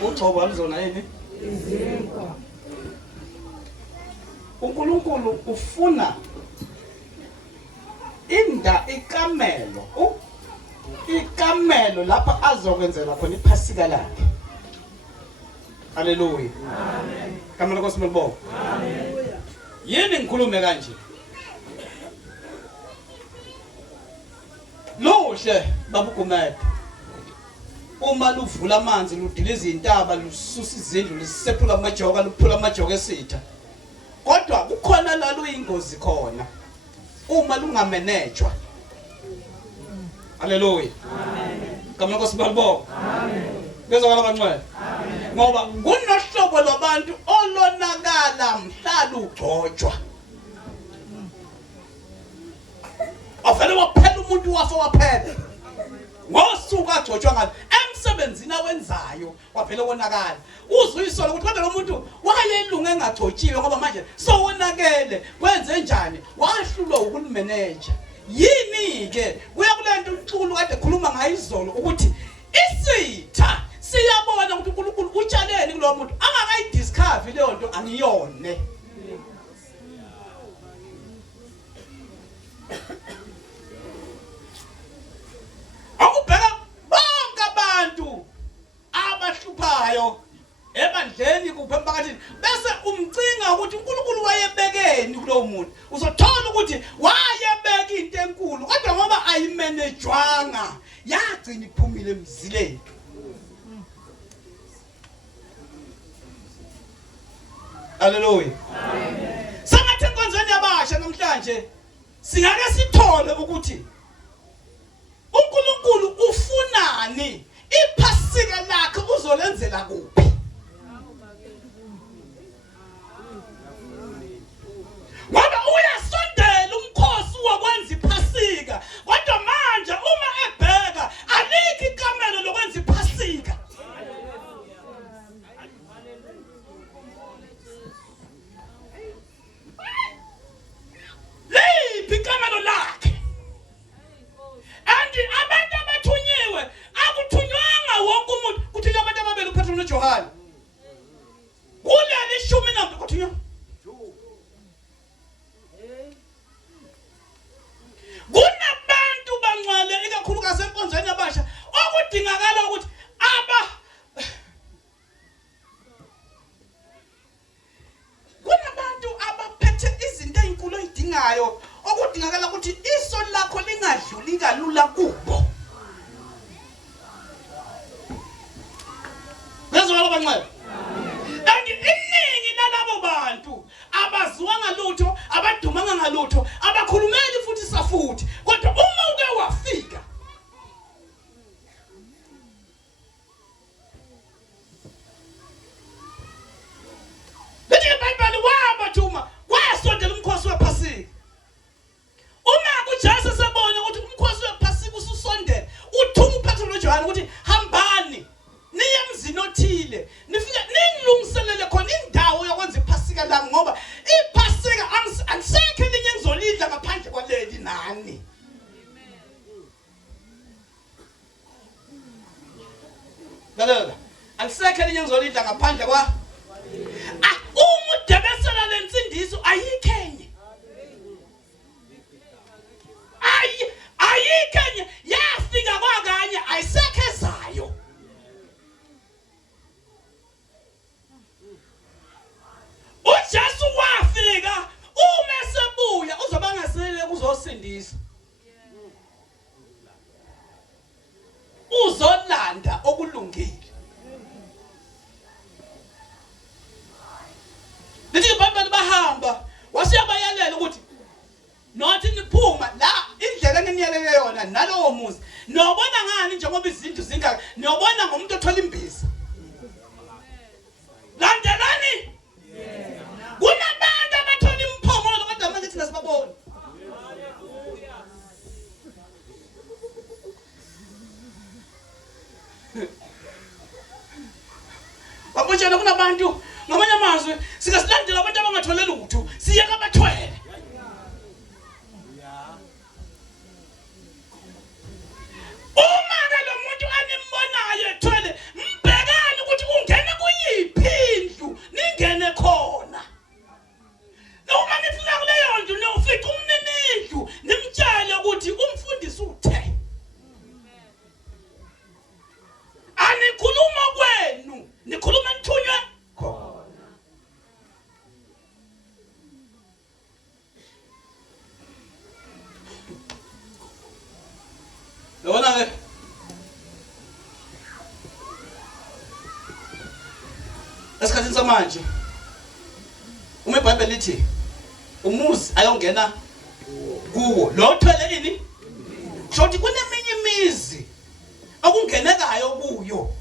Ucobo alizona yini? uNkulunkulu ufuna ikamelo lapha azokwenzela khona iphasika lakhe. Haleluya. Amen. Kamela Nkosi Molibonga. Amen. Yini ngikhulume kanje? Lohle babugumede. Uma luvula amanzi ludiliza intaba lususa izindlu lisephula amajoka luphula amajoka esitha. Kodwa kukhona la luyingozi khona uma lungamanejwa. Haleluya. Amen. Kamela Nkosi Molibonga. Amen. Bezokala bancane. Amen. Ngoba kunohlobo lwabantu olonakala mhlala ugcotshwa. Avele waphela umuntu wafa waphela. Ngosuku agcotshwa ngalo emsebenzini awenzayo waphela wonakala. Uzuyisola ukuthi kodwa lo muntu wayelunga engagcotshiwe ngoba manje sowonakele kwenze njani wahlulwa ukulimanage. Yini ke kuya kulento uNkulunkulu kade ekhuluma ngayo izolo ukuthi isitha siyabona ukuthi uNkulunkulu utshaleni kulowo muntu angakayidiscover leyo nto angiyone. Akubheka bonke abantu abahluphayo ebandleni kuphe emphakathini bese umcinga ukuthi uNkulunkulu wayebekeni kulowo muntu. Uzothola ukuthi wayebeka into enkulu kodwa ngoba ayimanejwanga yagcina iphumile emzileni. Haleluya. Amen. Sangathi enkonzweni yabasha namhlanje singake sithole ukuthi uNkulunkulu ufunani, iphasika lakhe uzolenzela kuphi. Ngoba uyasondela umkhosi wokwenza iphasika kodwa manje uma ebheka alikho ikamelo lokwenza iphasika. Liphi ikamelo lakhe? Andi abantu abathunyiwe akuthunywanga wonke umuntu. Kuthiwa abantu ababili uPetro noJohane kuleli 10 namhlanje kuthiwa kunabantu bangcwele ikakhulukazi enkonzweni yabasha okudingakala ukuthi kunabantu abaphethe izinto ezinkulu ezidingayo okudingakala ukuthi iso lakho lingadluli kalula kubo. Bezwala bangcwele. Kanti iningi lalabo bantu abaziwa ngalutho, abadumanga ngalutho, abakhulumeli futhi safuthi. Kodwa uma uke wafika Lethi iBhayibheli wabathuma kwasondela umkhosi wephasika. Uma kuJesu sebona ukuthi umkhosi wephasika ususondela, uthuma uPetro noJohane ukuthi hambani niye emzini othile nifike ningilungiselele khona indawo yokwenza iphasika lami ngoba iphasika angisekho elinye engizolidla ngaphandle kwaleli nani. Lalela angisekho elinye engizolidla ngaphandle kwa uma udebesela lensindiso ayikhenye. Ayikhenye yafika kwakanye ayisekhezayo. uJesu wafika uma esebuya uzoba ngasele kuzosindisa. Uzolanda okulungile. Lethi iBhayibheli bahamba wasiyabayalela ukuthi nothi niphuma la indlela enginiyelele yona nalowo muzi nobona ngani njengoba izindlu zingaka nobona ngomuntu othola imbiza. Landelani. Kunabantu abathola imphongolo kodwa manje thina sibabona. Wabona kunabantu ngamanye amazwi sikasilandela abantu abangatholeli lutho siyeka bathwele. Uma ke lo muntu animbonayo ethwele mbhekani ukuthi yabona ke esikhathini samanje uma iBhayibheli lithi umuzi ayongena kuwo lo othwele ini shothi kuneminye imizi okungenekayo kuyo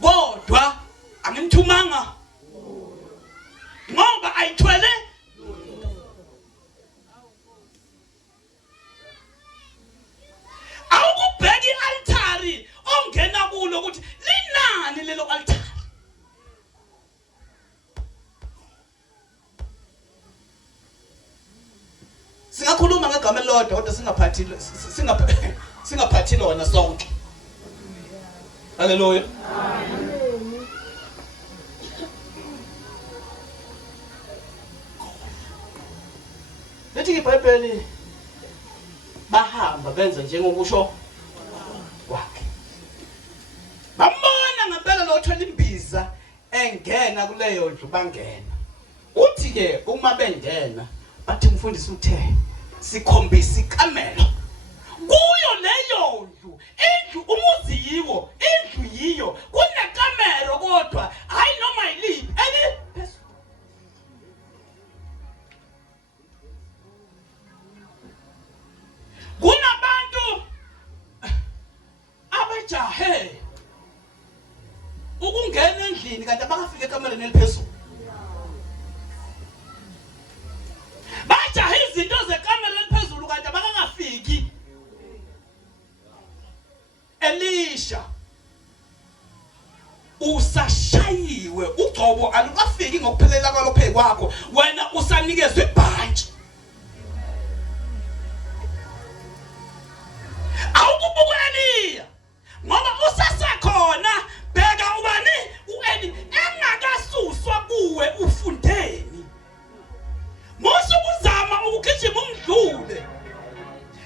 kodwa angimthumanga ngoba ayithwele awukubheka i-altari ongena kulo ukuthi linani lelo altari singakhuluma ngegama elilodwa kodwa singaphathi lona sonke. Haleluya. Amen. Lethi iBhayibheli bahamba benza njengokusho kwakhe. Bambona ngempela lo othwele imbiza engena kuleyo ndlu bangena. Uthi ke uma bengena bathi umfundisi uthe sikhombisa ikamelo kuyo leyo ndlu indlu umuzi yiwo indlu yiyo kunekamero kodwa hayi noma yiliphi eliphezulu. Kunabantu abajahe ukungena endlini kanti abakafika ekamereni eliphezulu. Bajahe izinto zekamera eliphezulu kanti abakafiki. Elisha usashayiwe ugcobo alukafiki ngokuphelela kwalo phe kwakho wena usanikezwe ibhantshi. Awukubuka Eliya ngoba usasekhona bheka ubani uEli engakasuswa kuwe ufundeni. Musu kuzama ukugijima umdlule.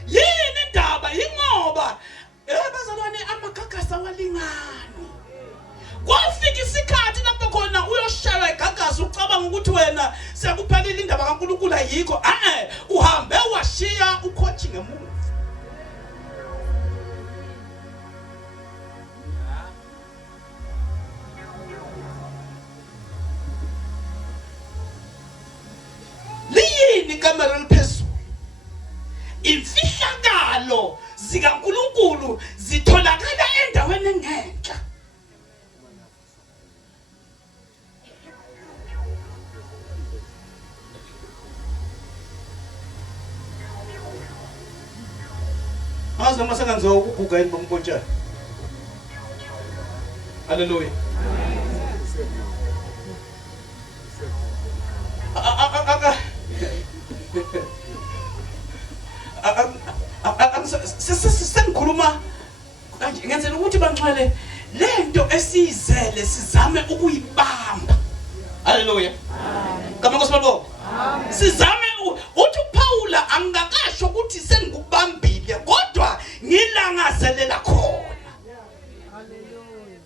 Yini indaba ingoba bazalwane amagagasa walingani. Kwafika isikhathi lapho khona uyoshaya igagasa ucabanga ukuthi wena siyakuphelile indaba kaNkulunkulu ayikho. Uhambe washiya ukhothi ngemuva. Liyini ikamera eliphezulu? Imfihlakalo zikaNkulunkulu zitholakala endaweni engenhla. Azi noma sengenziwa ukuguga yini bompontshana. Haleluya. Sengikhuluma kanje ngenzela ukuthi banxele lento esizele sizame ukuyibamba. Haleluya. Kama ngosibabo. Sizame uthi uPaula angakasho ukuthi sengikubambile kodwa ngilangazelela khona. Haleluya.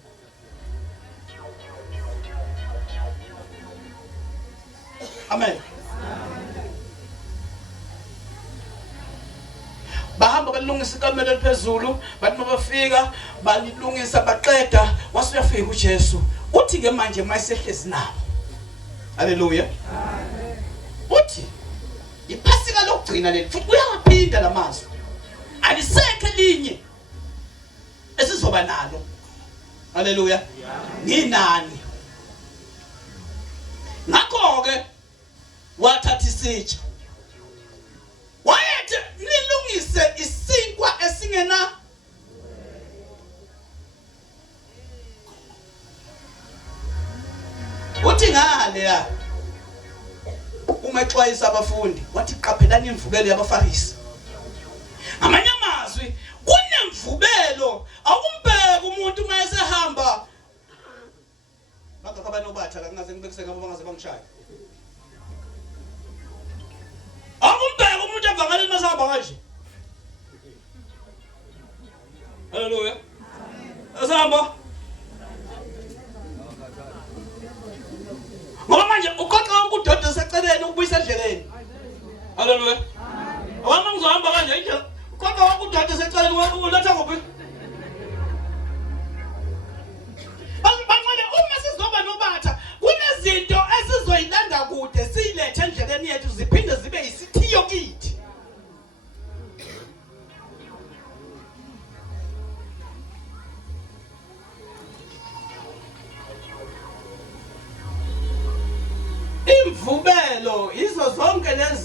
Amen. Bahamba balungisa ikamela eliphezulu bathi mabafika balilungisa baqeda wasuyafika uJesu uthi ke manje mayisehlezi nabo. Haleluya. Amen. Uthi iphasika lokugcina leli futhi uyaphinda lamazwi alisekho elinye esizoba nalo. Haleluya. Nginani ngakho ke wathatha isitsha wayethi nilungise isinkwa esingena uthi ngale ya uma exwayisa abafundi wathi qaphelani imvubelo yabaFarisi. Amanye amazwi kunemvubelo akumbheka umuntu mayesehamba bangakabani obatha la ngaze ngibekise ngabo bangaze bangishaya. Akumbheka umuntu evangelini masahamba kanje. Haleluya. Asamba. Ngoba manje uqoqa wonke udoda seceleni ukubuyisa endleleni. Haleluya. Awama ngizohamba kanje nje. Uqoqa wonke udoda seceleni uletha kuphi?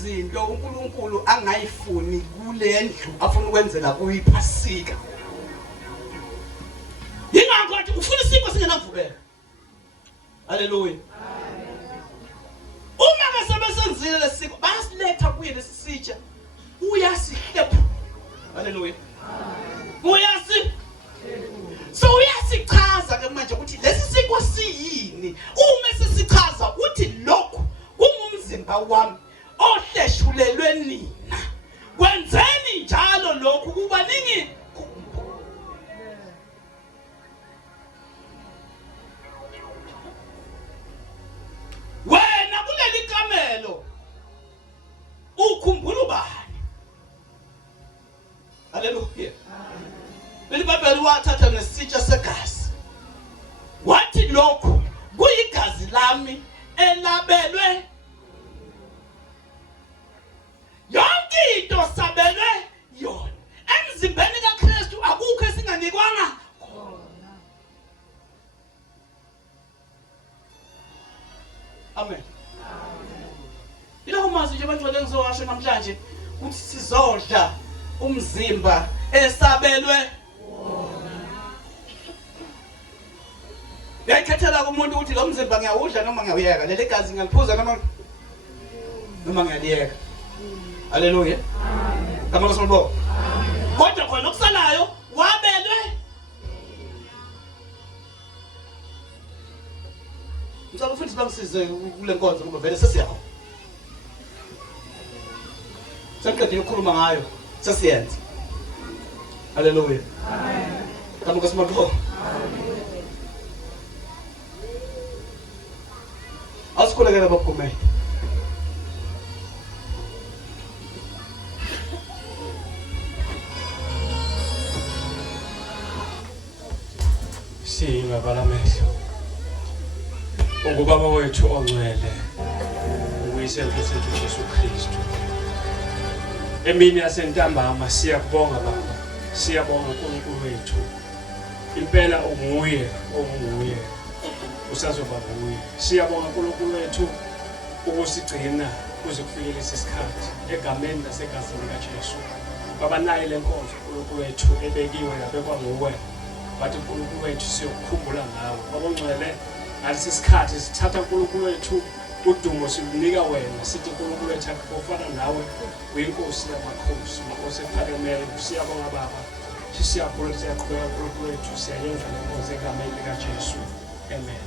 izinto uNkulunkulu angayifuni kule ndlu afuna ukwenzela kuyiphasika. Yingakho athi ufuna isiko singenavubeka. Haleluya. Uma ke sebesenzile lesiko basiletha kuye lesitsha uyasihlepha. Haleluya. Uyasi. So uyasichaza ke manje ukuthi lesi siko siyini. Uma sesichaza uthi lokho kungumzimba wami ohleshulelwe nina. Kwenzeni njalo lokhu kuba ningi. Wena kuleli kamelo ukhumbula ubani? Haleluya. Leli Bhayibheli wathatha nesitsha segazi. Wathi lokhu kuyigazi lami elabelwe. Yonke into sabelwe yona. Emzimbeni kaKristu akukho esinganikwanga khona. Amen. Ilo mazi nje bantwana engizowasho namhlanje ukuthi sizodla umzimba esabelwe wona. Yayikhethela kumuntu ukuthi lo mzimba ngiyawudla noma ngiyawuyeka, leli gazi ngiyaliphuza noma ngiyaliyeka. Haleluya. Amen. Kama kusonto. Amen. Kodwa khona okusalayo wabelwe. Ngicela ufundise bangisize kule nkonzo ngoba vele sesiyakho. Sekuqedile ukukhuluma ngayo sesiyenza. Haleluya. Amen. Kama kusonto. Amen. Asikhulekela baphumele. Singavala amehlo. Ungubaba wethu ongcwele, uyisempilo sethu Jesu Kristu. Emini yasentambama siyakubonga Baba, siyabonga uNkulunkulu wethu. Impela unguye, usazoba nguye. Siyabonga uNkulunkulu wethu ukusigcina kuze kufike lesi sikhathi egameni lasegazini likaJesu. Baba nayi lenkonzo uNkulunkulu wethu ebekiwe yabekwa nguwe. Bathi uNkulunkulu wethu siyokukhumbula ngawe. Baba ongcwele, ngalesi sikhathi sithatha uNkulunkulu wethu udumo silunika wena. Sithi uNkulunkulu wethu akufana nawe, uyinkosi yamakhosi, inkosi ephakemeleyo. Siyabonga Baba. Siyabonga, siyaqhubeka uNkulunkulu wethu siyayenza le nkonzo egameni likaJesu. Amen.